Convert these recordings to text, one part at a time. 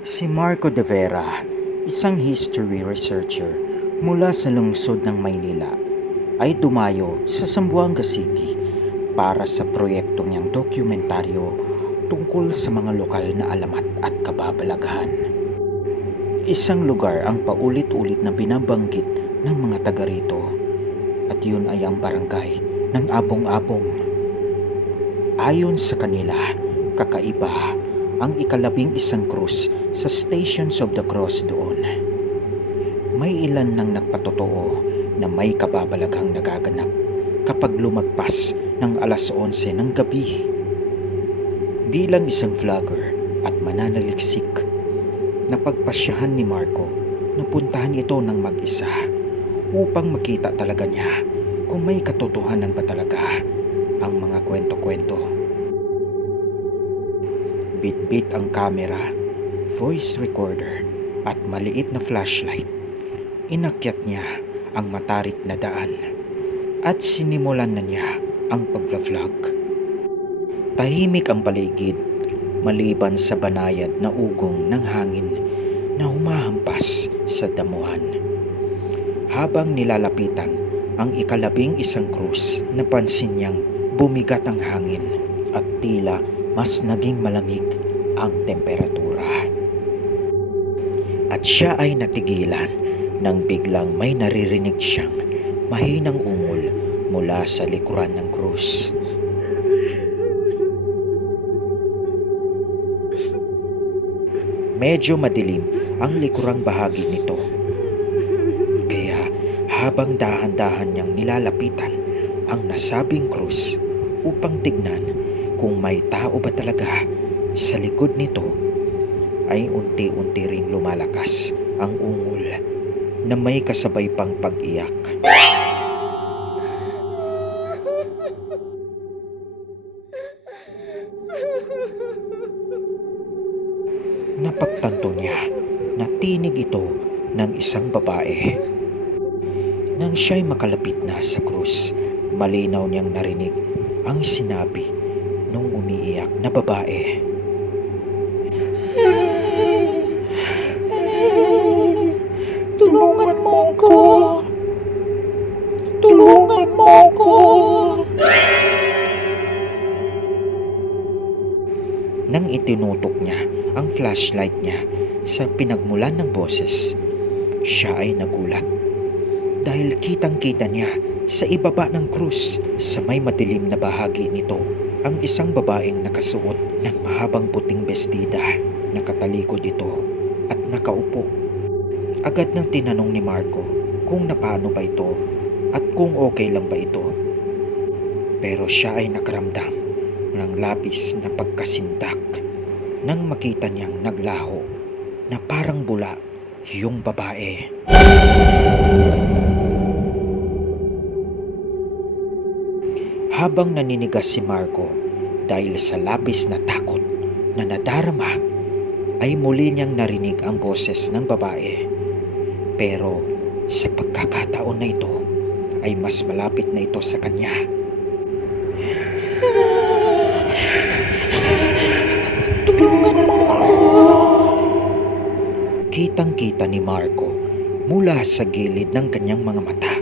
Si Marco de Vera, isang history researcher mula sa lungsod ng Maynila, ay dumayo sa Zamboanga City para sa proyektong niyang dokumentaryo tungkol sa mga lokal na alamat at kababalaghan. Isang lugar ang paulit-ulit na binabanggit ng mga taga rito, at yun ay ang barangay ng Abong-Abong. Ayon sa kanila, kakaiba ang ika-11 krus sa Stations of the Cross doon. May ilan nang nagpatotoo na may kababalaghang nagaganap kapag lumagpas ng alas 11 ng gabi. Bilang isang vlogger at mananaliksik, napagpasyahan ni Marco na puntahan ito ng mag-isa upang makita talaga niya kung may katotohanan ba talaga ang mga kwento-kwento. Bit-bit ang camera, voice recorder at maliit na flashlight. Inakyat niya ang matarik na daan at sinimulan na niya ang pagla-vlog. Tahimik ang paligid maliban sa banayad na ugong ng hangin na humahampas sa damuhan. Habang nilalapitan ang ika-11 krus, napansin niyang bumigat ang hangin at tila mas naging malamig ang temperatura. At siya ay natigilan nang biglang may naririnig siyang mahinang ungol mula sa likuran ng krus. Medyo madilim ang likurang bahagi nito, kaya habang dahan-dahan niyang nilalapitan ang nasabing krus upang tignan kung may tao ba talaga sa likod nito, ay unti-unti ring lumalakas ang ungol na may kasabay pang pag-iyak. Napagtanto niya na tinig ito ng isang babae. Nang siya'y makalapit na sa krus, malinaw niyang narinig ang sinabi nung umiiyak na babae. Tulungan mo ko! Tulungan mo ko! Nang itinutok niya ang flashlight niya sa pinagmulan ng boses, siya ay nagulat dahil kitang-kita niya sa ibaba ng krus, sa may madilim na bahagi nito, ang isang babaeng nakasuot ng mahabang puting bestida. Nakatalikod ito at nakaupo. Agad nang tinanong ni Marco kung napaano ba ito at kung okay lang ba ito. Pero siya ay nakaramdam ng labis na pagkasindak nang makita niyang naglaho na parang bula yung babae. Habang naninigas si Marco dahil sa labis na takot na nadarama, ay muli niyang narinig ang boses ng babae. Pero sa pagkakataon na ito ay mas malapit na ito sa kanya. Tulungan mo ako! Kitang-kita ni Marco mula sa gilid ng kanyang mga mata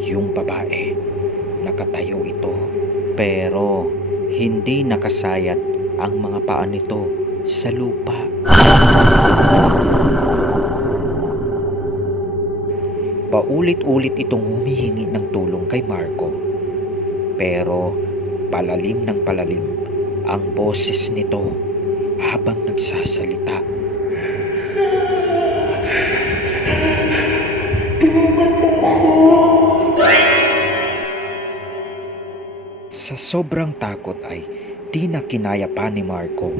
yung babae. Nakatayo ito, pero hindi nakasayat ang mga paa nito sa lupa. Paulit-ulit itong humihingi ng tulong kay Marco, pero palalim ng palalim ang boses nito habang nagsasalita. Tulungan mo ako! Sa sobrang takot ay di na kinaya pa ni Marco.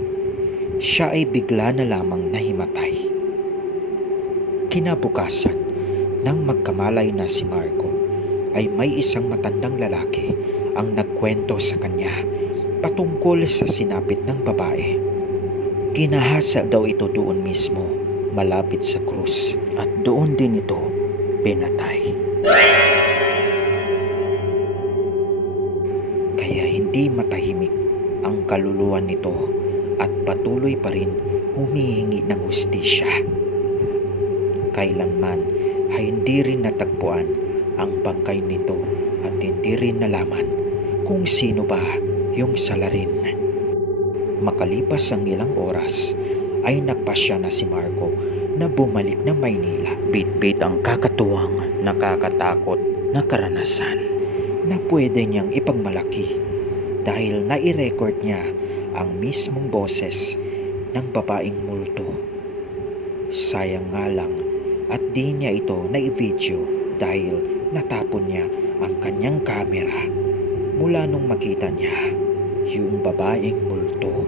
Siya ay bigla na lamang nahimatay. Kinabukasan, nang magkamalay na si Marco, ay may isang matandang lalaki ang nagkwento sa kanya patungkol sa sinapit ng babae. Ginahasa daw ito doon mismo, malapit sa krus, at doon din ito pinatay. Kaya hindi matahimik ang kaluluwa nito at patuloy pa rin humihingi ng hustisya. Kailanman ay hindi rin natagpuan ang bangkay nito at hindi rin nalaman kung sino ba yung salarin. Makalipas ang ilang oras ay nagpasya na si Marco na bumalik ng Maynila. Bitbit ang kakatuwang, nakakatakot na karanasan na pwede niyang ipagmalaki dahil nai-record niya ang mismong boses ng babaeng multo. Sayang nga lang at di niya ito na-video dahil natapon niya ang kanyang kamera mula nung makita niya yung babaeng multo.